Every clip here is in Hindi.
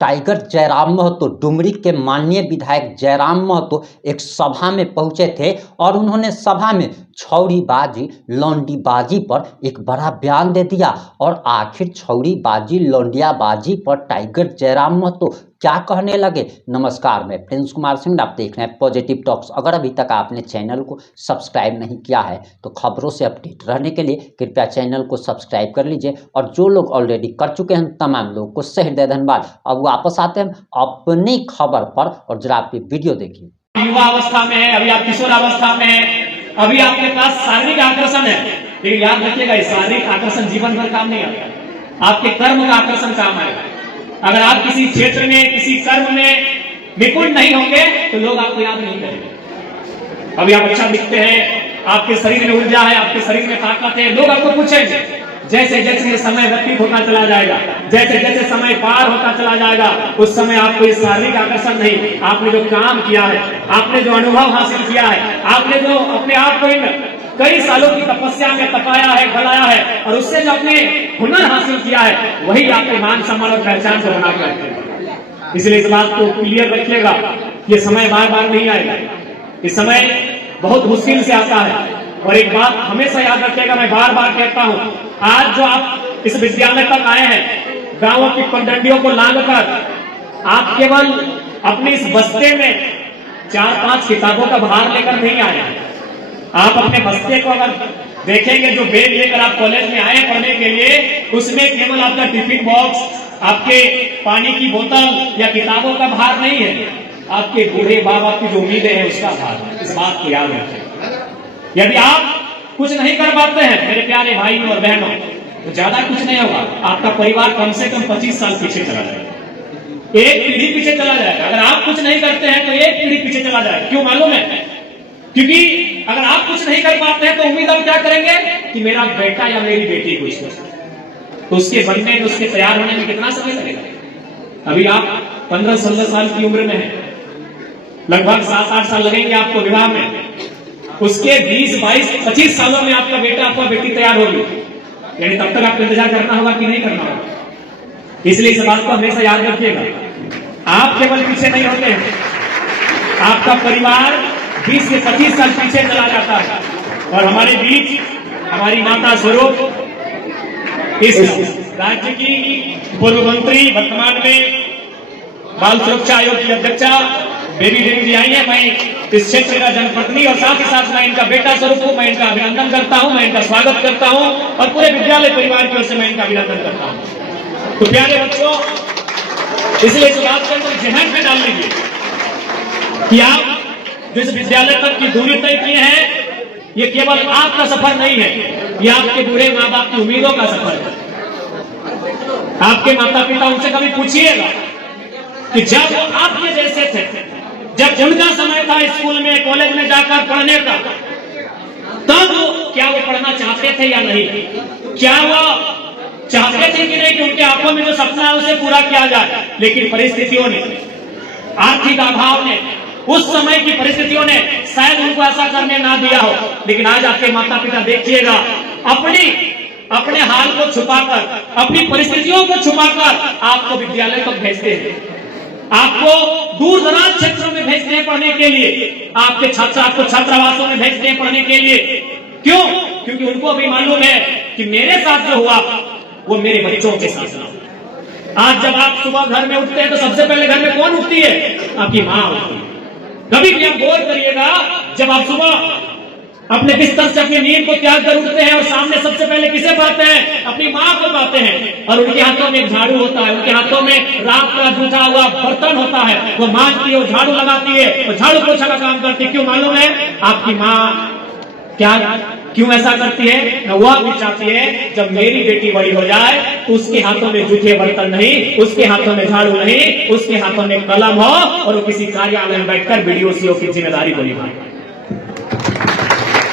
टाइगर जयराम महतो डुमरी के माननीय विधायक जयराम महतो एक सभा में पहुंचे थे और उन्होंने सभा में छौड़ीबाजी लौंडीबाजी पर एक बड़ा बयान दे दिया। और आखिर छौड़ीबाजी लौंडियाबाजी पर टाइगर जयराम महतो क्या कहने लगे। नमस्कार, मैं प्रिंस कुमार सिंह, आप देख रहे हैं पॉजिटिव टॉक्स। अगर अभी तक आपने चैनल को सब्सक्राइब नहीं किया है तो खबरों से अपडेट रहने के लिए कृपया चैनल को सब्सक्राइब कर लीजिए। और जो लोग ऑलरेडी कर चुके हैं तमाम लोगों को सहृदय धन्यवाद। अब वापस आते हैं अपनी खबर पर और जरा आप वीडियो देखिए। युवा अवस्था में है, अभी आप किशोर अवस्था में है, अभी आपके पास शारीरिक आकर्षण है, लेकिन याद रखिएगा शारीरिक आकर्षण जीवन भर काम नहीं आता, आपके कर्म का आकर्षण काम आएगा। अगर आप किसी क्षेत्र में किसी कर्म में निपुण नहीं होंगे तो लोग आपको याद नहीं करेंगे। अभी आप अच्छा दिखते हैं, आपके शरीर में ऊर्जा है, आपके शरीर में ताकत है, लोग आपको पूछेंगे। जैसे जैसे समय व्यतीत होता चला जाएगा, जैसे जैसे समय पार होता चला जाएगा, उस समय आपको इस शारीरिक आकर्षण नहीं, आपने जो काम किया है, आपने जो अनुभव हासिल किया है, आपने जो अपने आप को इन कई सालों की तपस्या में तपाया है, गलाया है और उससे जो अपने हुनर हासिल किया है, वही आपके मान सम्मान और पहचान को बना कर। इसलिए इस बात को क्लियर रखिएगा, ये समय बार बार नहीं आएगा, इस समय बहुत मुश्किल से आता है। और एक बात हमेशा याद रखिएगा, मैं बार बार कहता हूं, आज जो आप इस विद्यालय तक आए हैं, गांवों की पगडंडियों को लांघकर, आप केवल अपनी इस बस्ते में 4-5 किताबों का भार लेकर नहीं आए हैं। आप अपने बस्ते को अगर देखेंगे, जो बैग लेकर आप कॉलेज में आए पढ़ने के लिए, उसमें केवल आपका टिफिन बॉक्स, आपके पानी की बोतल या किताबों का भार नहीं है, आपके बूढ़े बाप बाप की जो उम्मीदें हैं उसका भार। इस बात को याद रखें। यदि आप कुछ नहीं कर पाते हैं मेरे प्यारे भाइयों और बहनों, तो ज्यादा कुछ नहीं होगा, आपका परिवार कम से कम 25 साल पीछे चला जाएगा, एक पीढ़ी पीछे चला जाएगा। अगर आप कुछ नहीं करते हैं तो एक पीढ़ी पीछे चला जाएगा। क्यों मालूम है? क्योंकि अगर आप कुछ नहीं कर पाते हैं तो उम्मीद हम क्या करेंगे कि मेरा बेटा या मेरी बेटी कुछ कर, तो उसके बनने में, उसके तैयार होने में कितना समय लगेगा। अभी आप 15-16 साल की उम्र में है, लगभग 7-8 साल लगेंगे आपको विवाह में, उसके 20-22-25 सालों में आपका बेटा अथवा बेटी तैयार होगी, यानी तब तक आपको इंतजार करना होगा कि नहीं करना होगा। इसलिए इस बात को हमेशा याद रखिएगा, आप केवल पीछे नहीं होते हैं, आपका परिवार 20 से 25 साल पीछे चला जाता है। और हमारे बीच हमारी माता स्वरूप इस राज्य की पूर्व मंत्री, वर्तमान में बाल सुरक्षा आयोग की अध्यक्षा बेबी देवी जी आई है। मैं इस क्षेत्र का जनप्रतिनिधि और साथ ही साथ मैं इनका बेटा स्वरूप हूं, मैं इनका अभिनंदन करता हूं, मैं इनका स्वागत करता हूं और पूरे विद्यालय परिवार की ओर से मैं इनका अभिनंदन करता हूं। तो प्यारे बच्चों, इसलिए इस बात को अंदर जहन में डाल लीजिए कि आप जिस विद्यालय तक की दूरी तय किए हैं, ये केवल आपका सफर नहीं है, ये आपके बूढ़े माँ बाप की उम्मीदों का सफर है। आपके माता पिता, उनसे कभी पूछिएगा कि जब आपके जैसे थे, जब उनका समय था स्कूल में कॉलेज में जाकर पढ़ने का, तब क्या वो पढ़ना चाहते थे या नहीं, क्या वो चाहते थे कि नहीं कि उनके आंखों में जो सपना है उसे पूरा किया जाए। लेकिन परिस्थितियों ने, आर्थिक अभाव ने, उस समय की परिस्थितियों ने शायद उनको ऐसा करने ना दिया हो। लेकिन आज आपके माता पिता देखिएगा, अपने हाल को छुपाकर, अपनी परिस्थितियों को छुपाकर आपको विद्यालय तक भेजते हैं, आपको दूर दराज क्षेत्रों में भेजते हैं पढ़ने के लिए, आपको छात्रावासों में भेजते हैं पढ़ने के लिए। क्यों? क्योंकि उनको भी मालूम है कि मेरे साथ जो हुआ वो मेरे बच्चों के साथ हुआ। आज जब आप सुबह घर में उठते हैं तो सबसे पहले घर में कौन उठती है? आपकी माँ उठती है। कभी भी आप गौर करिएगा, जब आप सुबह अपने बिस्तर से अपनी नींद को त्याग कर उठते हैं और सामने सबसे पहले किसे पाते हैं? अपनी माँ को पाते हैं। और उनके हाथों में एक झाड़ू होता है, उनके हाथों में रात का जूठा हुआ बर्तन होता है, वो मांजती है, वो झाड़ू लगाती है, वो झाड़ू पोछा का काम करती है। क्यों मालूम है? आपकी माँ क्यों ऐसा करती है? वह भी चाहती है जब मेरी बेटी बड़ी हो जाए तो उसके हाथों में जूठे बर्तन नहीं, उसके हाथों में झाड़ू नहीं, उसके हाथों में कलम हो और वो किसी कार्यालय में बैठकर वीडियो सीओ की जिम्मेदारी को निभाए।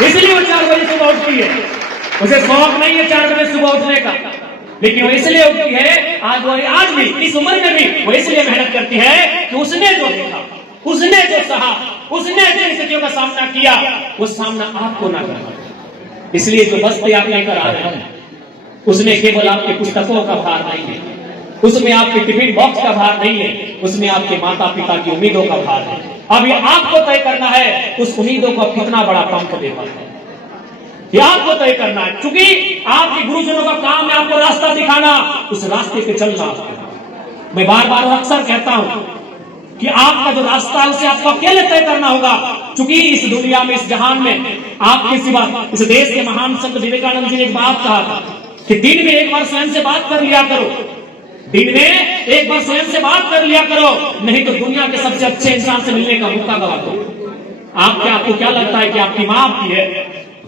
इसलिए वो 4 बजे सुबह उठती है। उसे शौक नहीं है 4 बजे सुबह उठने का, लेकिन वो इसलिए उठती है, आज भी इस उम्र में भी वो इसलिए मेहनत करती है कि उसने जो देखा, उसने जो सहा, उसने जिन स्थितियों का सामना किया, वो सामना आपको ना करना। इसलिए जो बस्ते आप लेकर आ रहे हैं, उसमें केवल आपके पुस्तकों का भार नहीं है, उसमें आपके टिफिन बॉक्स का भार नहीं है, उसमें आपके माता पिता की उम्मीदों का भार है। अब ये आपको तय करना है उस उम्मीदों को कितना बड़ा पंख दे पाते हैं, ये आपको तय करना है। क्योंकि आपके गुरुजनों का काम है आपको रास्ता दिखाना, उस रास्ते पे चलना। मैं बार बार अक्सर कहता हूं कि आपका जो रास्ता है उसे आपको अकेले तय करना होगा। क्योंकि इस दुनिया में, इस जहान में आपके सिवा, इस देश के महान संत विवेकानंद जी ने एक बात कहा था कि दिन में एक बार स्वयं से बात कर लिया करो, दिन में एक बार स्वयं से बात कर लिया करो, नहीं तो दुनिया के सबसे अच्छे इंसान से मिलने का मौका गवा दो। आपको क्या लगता है कि आपकी माँ आपकी है?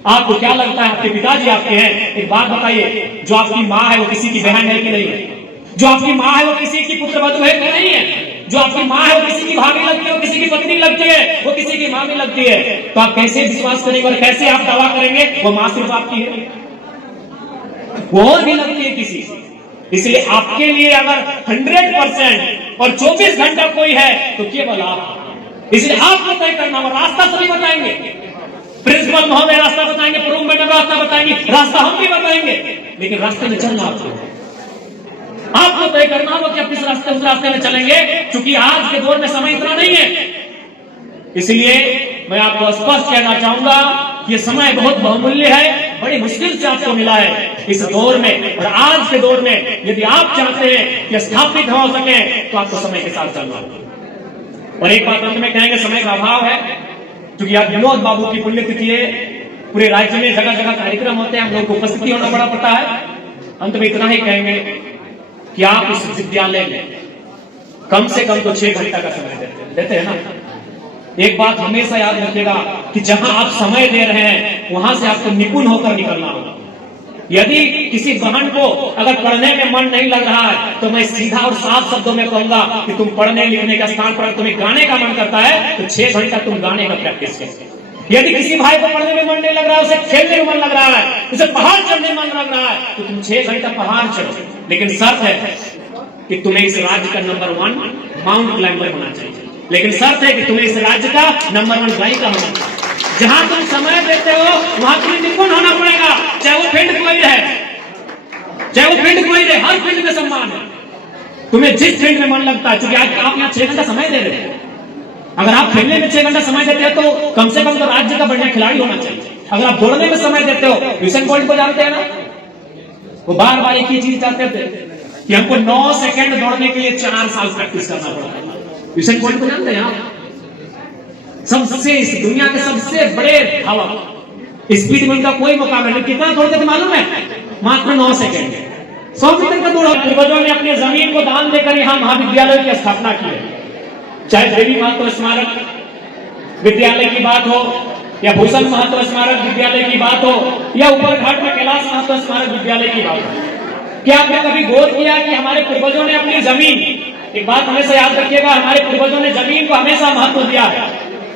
आपको क्या लगता है आपके पिताजी आपके हैं? एक बात बताइए, जो आपकी माँ है वो किसी की बहन है कि नहीं है? जो आपकी माँ है वो किसी की पुत्रवधू है कि नहीं है? जो आपकी माँ है वो किसी की भाभी लगती है, वो किसी की पत्नी लगती है, वो किसी की मामी लगती है। तो आप कैसे विश्वास करेंगे और कैसे आप दावा करेंगे वो माँ सिर्फ आपकी है? वो और भी लगती है किसी। इसलिए आपके लिए अगर 100% और 24 घंटा कोई है तो केवल आप। इसलिए आपको तय करना होगा। रास्ता सभी बताएंगे, प्रिंसिपल महोदय रास्ता बताएंगे, प्रूफ मैडम रास्ता बताएंगे, रास्ता हम भी बताएंगे, लेकिन रास्ते में चलना आपको तय करना होगा कि आप किस रास्ते उस रास्ते में चलेंगे। क्योंकि आज के दौर में समय इतना नहीं है। इसलिए मैं आपको स्पष्ट कहना चाहूंगा कि ये समय बहुत बहुमूल्य है, बड़ी मुश्किल से आपको मिला है इस दौर में। और आज के दौर में यदि आप चाहते हैं कि स्थापित हो सके तो आपको समय के साथ चलना होगा। और एक बात अंत में कहेंगे, समय का अभाव है, क्योंकि आज विनोद बाबू की पुण्यतिथि है, पूरे राज्य में जगह जगह कार्यक्रम होते हैं, हम लोग को उपस्थिति होना बड़ा पड़ता है। अंत में इतना ही कहेंगे कि आप इस विद्यालय में कम से कम तो 6 घंटा का समय देते हैं ना। एक बात हमेशा याद रखिएगा कि जहां आप समय दे रहे हैं वहां से आपको निपुण होकर निकलना होगा। यदि किसी बहन को अगर पढ़ने में मन नहीं लग रहा है तो मैं सीधा और साफ शब्दों में कहूंगा कि तुम पढ़ने लिखने के स्थान पर तुम्हें गाने का मन करता है तो 6 घंटा तुम गाने का प्रैक्टिस करो। यदि किसी भाई को पढ़ने में मन नहीं लग रहा है, उसे खेलने में मन लग रहा है, उसे पहाड़ चढ़ने में मन लग रहा है तो तुम 6 घंटा पहाड़ चढ़ो। लेकिन शर्त है कि तुम्हें इस राज्य का नंबर 1 माउंट क्लाइंबर होना चाहिए। लेकिन शर्त है कि तुम्हें इस राज्य का नंबर 1 गायिका होना चाहिए। जहां तुम समय देते हो वहां तुम्हें निपुण होना पड़ेगा, चाहे वो फील्ड कोई रहे, चाहे वो फील्ड कोई रहे, हर फील्ड में सम्मान है। तुम्हें जिस फील्ड में मन लगता है, क्योंकि आज आप यहाँ 6 घंटा समय दे रहे हैं, अगर आप खेलने में 6 घंटा समय देते हैं तो कम से कम तो राज्य का बढ़िया खिलाड़ी होना चाहिए। अगर आप दौड़ने में समय देते हो, यूसेन बोल्ट को जानते हैं ना, वो बार बार एक ही चीज कहते थे कि हमको 9 सेकंड दौड़ने के लिए 4 साल प्रैक्टिस करना पड़ता है। यूसेन बोल्ट को जानते हैं आप? सबसे इस दुनिया के सबसे बड़े धावक, स्पीड में उनका कोई मुकाबला नहीं। कितना दौड़ते थे मालूम है? मात्र 9 सेकंड, 100 मीटर का दौड़। पूर्वजों ने अपनी जमीन को दान देकर यहाँ महाविद्यालय की स्थापना की है। चाहे देवी महतो स्मारक विद्यालय की बात हो, या भूषण महतो स्मारक विद्यालय की बात हो, या ऊपर घाट में कैलाश महतो स्मारक विद्यालय की बात हो। क्या आपने कभी गौर किया कि हमारे पूर्वजों ने अपनी जमीन, एक बात हमेशा याद रखिएगा, हमारे पूर्वजों ने जमीन को हमेशा महत्व दिया है।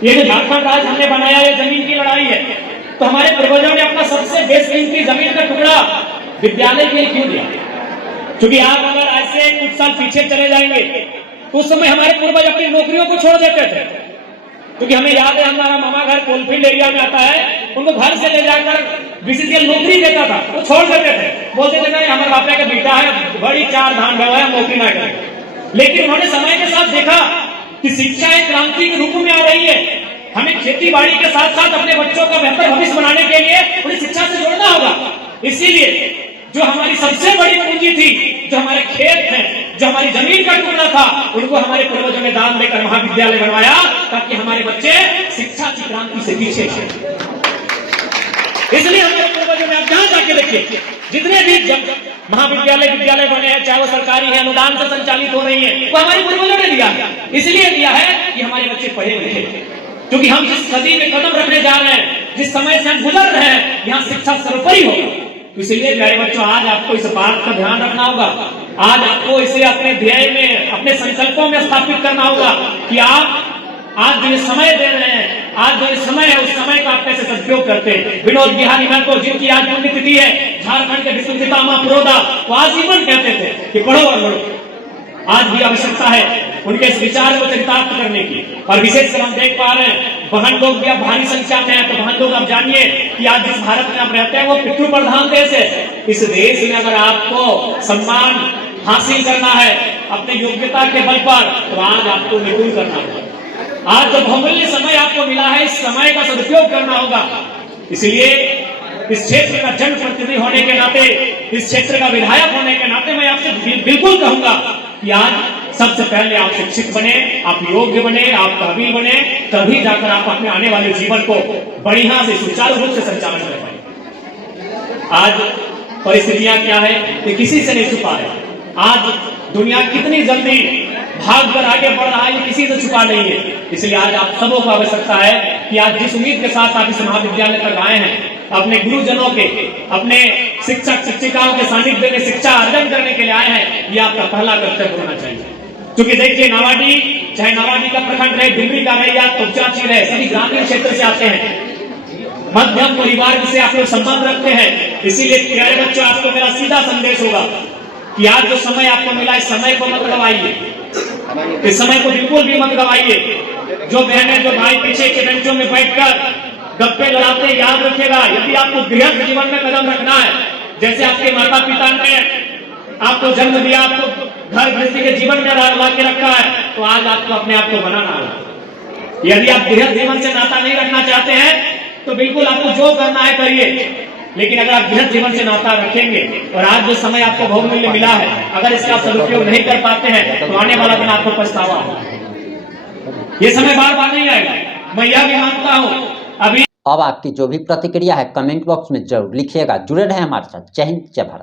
ये जो झारखंड राज्य हमने बनाया, ये जमीन की लड़ाई है, तो हमारे पूर्वजों ने अपना सबसे बेशकीमती जमीन का टुकड़ा विद्यालय के लिए क्यों दिया? क्योंकि आप अगर ऐसे कुछ साल पीछे चले जाएंगे तो उस समय हमारे पूर्वज अपनी नौकरियों को छोड़ देते थे। क्योंकि हमें याद है, हमारा मामा घर कोलफील्ड एरिया में आता है, उनको घर से ले जाकर बीसीसीएल नौकरी देता था, वो छोड़ देते थे, बोलते थे नहीं हमारे बापा का बेटा है, बड़ी 4 धाम गवा है, नौकरी ना करें। लेकिन उन्होंने समय के साथ देखा कि शिक्षा एक क्रांति के रूप में आ रही है। हमें खेती बाड़ी के साथ साथ अपने बच्चों का बेहतर भविष्य बनाने के लिए उन्हें शिक्षा से जोड़ना होगा। इसीलिए जो हमारी सबसे बड़ी पूंजी थी, जो हमारे खेत हैं, जो हमारी जमीन का टुकड़ा था, उनको हमारे पूर्वजों ने दान देकर महाविद्यालय बनवाया ताकि हमारे बच्चे शिक्षा की क्रांति से पीछे थे। इसलिए हमारे पूर्वजों ने, आप जहां जाके देखिए, जितने भी महाविद्यालय विद्यालय बने हैं, चाहे वो सरकारी है, अनुदान से संचालित हो रही है, वो हमारे पूर्वजों ने दिया। इसलिए दिया है कि हमारे बच्चे पढ़े लिखे, क्योंकि हम जिस सदी में कदम रखने जा रहे हैं, जिस समय से हम गुजर रहे हैं, यहाँ शिक्षा सर्वोपरि होगा। इसलिए प्यारे बच्चों, आज आपको इस बात का ध्यान रखना होगा। आज आपको इसे अपने ध्येय में, अपने संकल्पों में स्थापित करना होगा कि आप आज जो समय दे रहे हैं, आज जो समय है, उस समय का आप कैसे सदुपयोग करते हैं। विनोद बिहारी महतो, जिनकी आज पुण्यतिथि है, झारखंड के विश्व पितामह पुरोधा, वो आजीवन कहते थे कि पढ़ो और बढ़ो। आज भी आवश्यकता है उनके इस विचार को चरितार्थ करने की। और विशेष हम देख पा रहे हैं, बहन लोग भी अब भारी संख्या में है। तो बहन लोग आप जानिए कि आज जिस भारत में आप रहते हैं वो पितृ प्रधान देश है। इस देश में अगर आपको सम्मान हासिल करना है अपने योग्यता के बल पर, तो आज आपको निपुण करना होगा। आज जो बहुमूल्य समय आपको मिला है, इस समय का सदुपयोग करना होगा। इसलिए इस क्षेत्र का जनप्रतिनिधि होने के नाते, इस क्षेत्र का विधायक होने के नाते मैं आपसे बिल्कुल कहूंगा कि आज सबसे पहले आप शिक्षित बने, आप योग्य बने, आप काबिल बने, तभी जाकर आप अपने आने वाले जीवन को बढ़िया से सुचारू रूप से संचालन कर पाएंगे। आज परिस्थितियां क्या है कि किसी से नहीं छुपा है। आज दुनिया कितनी जल्दी भाग कर आगे बढ़ रहा है, ये किसी से छुपा नहीं है। इसलिए आज आप सबों को आवश्यकता है कि आज जिस उम्मीद के साथ आप इस महाविद्यालय तक आए हैं, अपने गुरुजनों के, अपने शिक्षक शिक्षिकाओं के सानिध्य में शिक्षा अर्जन करने के लिए आए हैं, ये आपका पहला कर्तव्य होना चाहिए। क्योंकि देखिए, नावाडी, चाहे नावाडी का प्रखंड रहे, डुमरी का रहे या तोपचाची रहे, सभी ग्रामीण क्षेत्र से आते हैं, मध्यम परिवार से आप लोग संबंध रखते हैं। इसीलिए प्यारे बच्चों, आपको मेरा सीधा संदेश होगा कि आज जो समय आपको मिला, इस समय को मत गवाइए, इस समय को बिल्कुल भी मत गवाइए। जो बहनें, जो भाई पीछे के बेंचों में बैठकर गप्पे लड़ाते, याद रखिएगा, यदि आपको गृहस्थ जीवन में कदम रखना है, जैसे आपके माता पिता ने आपको जन्म दिया, आपको घर गृहस्थी के जीवन में ला के रखा है, तो आज आपको अपने आप को बनाना होगा। यदि आप गृहस्थ जीवन से नाता नहीं रखना चाहते हैं, तो बिल्कुल आपको जो करना है करिए, लेकिन अगर आप गृहस्थ जीवन से नाता रखेंगे और आज जो समय आपको बहुमूल्य मिला है, अगर इसका आप सदुपयोग नहीं कर पाते हैं, तो आने वाला दिन आपको पछतावा होगा। ये समय बार बार नहीं आएगा। मैं यह भी मानता हूं अभी। अब आपकी जो भी प्रतिक्रिया है कमेंट बॉक्स में जरूर लिखिएगा। जुड़े रहें हमारे साथ। जय हिंद, जय भारत।